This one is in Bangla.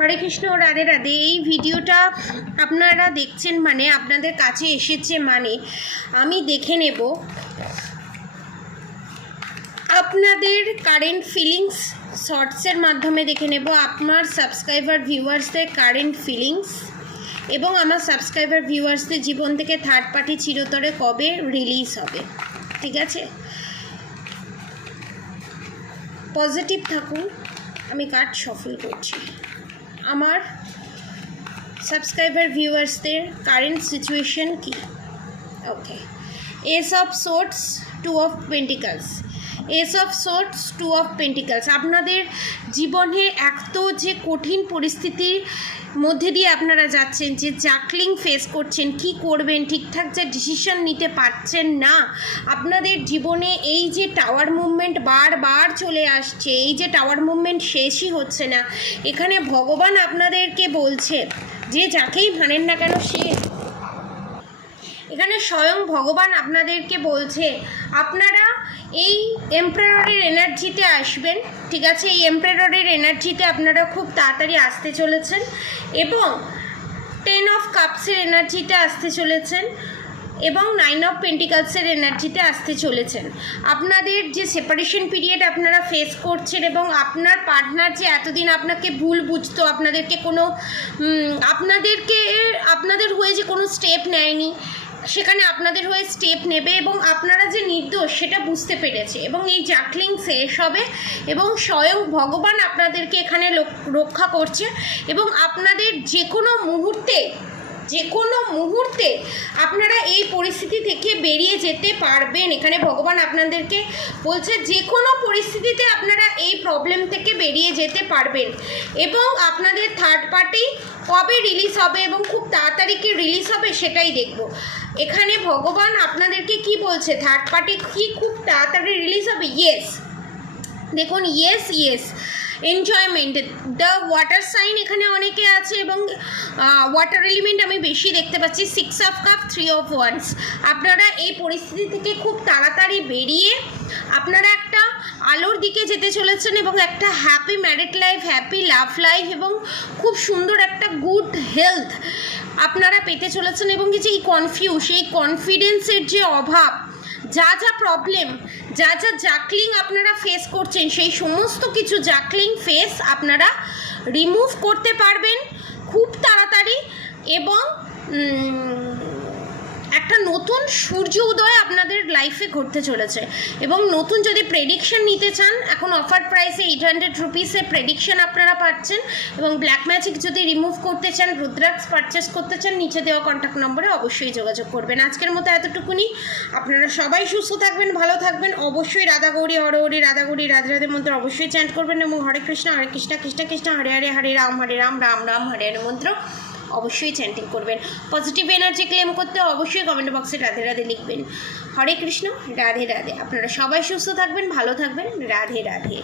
হরে কৃষ্ণ, রাধে রাধে। এই ভিডিওটা আপনারা দেখছেন মানে আপনাদের কাছে এসেছে মানে আমি দেখে নেব আপনাদের কারেন্ট ফিলিংস, শর্টসের মাধ্যমে দেখে নেব আপনার সাবস্ক্রাইবার ভিউয়ার্সদের কারেন্ট ফিলিংস এবং আমার সাবস্ক্রাইবার ভিউয়ার্সদের জীবন থেকে থার্ড পার্টি চিরতরে কবে রিলিজ হবে। ঠিক আছে, পজিটিভ থাকুন। আমি কার্ড সফল করছি। আমার সাবস্ক্রাইবার ভিউয়ার্সদের কারেন্ট সিচুয়েশন কি? Okay, ace of swords, two of pentacles. Ace of swords, two of pentacles. আপনাদের জীবনে এত যে কঠিন পরিস্থিতির মধ্যে দিয়ে আপনারা যাচ্ছেন, যে জাকলিং ফেস করছেন, কি করবেন ঠিকঠাক যে ডিসিশন নিতে পারছেন না। আপনাদের জীবনে এই যে টাওয়ার মুভমেন্ট বারবার চলে আসছে, এই যে টাওয়ার মুভমেন্ট শেষই হচ্ছে না। এখানে ভগবান আপনাদেরকে বলছে যে যাকেই মানেন না কেন সে, এখানে স্বয়ং ভগবান আপনাদেরকে বলছে আপনারা এই এমপারারের এনার্জিতে আসবেন। ঠিক আছে, এই এমপারারের এনার্জিতে আপনারা খুব তাড়াতাড়ি আসতে চলেছেন এবং 10 অফ কাপসের এনার্জিতে আসতে চলেছেন এবং 9 অফ পেন্টিকলসের এনার্জিতে আসতে চলেছেন। আপনাদের যে সেপারেশন পিরিয়ড আপনারা ফেস করছেন এবং আপনার পার্টনার যে এতদিন আপনাকে ভুল বুঝতো, আপনাদেরকে কোনো আপনাদের হয়ে যে কোনো স্টেপ নেয়নি, সেখানে আপনাদের হয়ে স্টেপ নেবে এবং আপনারা যে নির্দোষ সেটা বুঝতে পেরেছে এবং এই জাকলিং শেষ হবে এবং স্বয়ং ভগবান আপনাদেরকে এখানে রক্ষা করছে এবং আপনাদের যে কোনো মুহূর্তে আপনারা এই পরিস্থিতি থেকে বেরিয়ে যেতে পারবেন। এখানে ভগবান আপনাদেরকে বলছে যে কোনো পরিস্থিতিতে আপনারা এই প্রবলেম থেকে বেরিয়ে যেতে পারবেন এবং আপনাদের থার্ড পার্টি কবে রিলিজ হবে এবং খুব তাড়াতাড়ি কি রিলিজ হবে সেটাই দেখব। এখানে ভগবান আপনাদেরকে কি বলছে, থার্ড পার্টি কি খুব তাড়াতাড়ি রিলিজ হবে? ইয়েস, দেখুন, yes enjoyment. The water sign এখানে অনেকে আছে এবং ওয়াটার এলিমেন্ট আমি বেশি দেখতে পাচ্ছি। 6 অফ কাপ, 3 অফ ওয়ান্স। আপনারা এই পরিস্থিতি থেকে খুব তাড়াতাড়ি বেরিয়ে আপনারা একটা আলোর দিকে যেতে চলেছেন এবং একটা happy married life, happy love life এবং খুব সুন্দর একটা গুড হেলথ আপনারা পেতে চলেছেন এবং এই কনফিডেন্সের যে অভাব, যা প্রবলেম, যা জাকলিং আপনারা ফেস করছেন, সেই সমস্ত কিছু জাকলিং ফেস আপনারা রিমুভ করতে পারবেন খুব তাড়াতাড়ি এবং একটা নতুন সূর্য উদয় আপনাদের লাইফে ঘটতে চলেছে। এবং নতুন যদি প্রেডিকশন নিতে চান, এখন অফার প্রাইসে 800 রুপিসে প্রেডিকশন আপনারা পাচ্ছেন এবং ব্ল্যাক ম্যাজিক যদি রিমুভ করতে চান, রুদ্রাক্স পারচেস করতে চান, নিচে দেওয়া কন্ট্যাক্ট নম্বরে অবশ্যই যোগাযোগ করবেন। আজকের মতো এতটুকুনি। আপনারা সবাই সুস্থ থাকবেন, ভালো থাকবেন। অবশ্যই রাধা গৌরী হরে হরি, রাধা গৌরী রাধে রাধে মন্ত্র অবশ্যই চ্যান্ট করবেন এবং হরে কৃষ্ণ কৃষ্ণ কৃষ্ণ হরে হরে, হরে রাম রাম রাম হরে হরে মন্ত্র অবশ্যই চ্যান্টিং করবেন। পজিটিভ এনার্জি ক্লেম করতে অবশ্যই কমেন্ট বক্সে রাধে রাধে লিখবেন। হরে কৃষ্ণ, রাধে রাধে। আপনারা সবাই সুস্থ থাকবেন, ভালো থাকবেন। রাধে রাধে।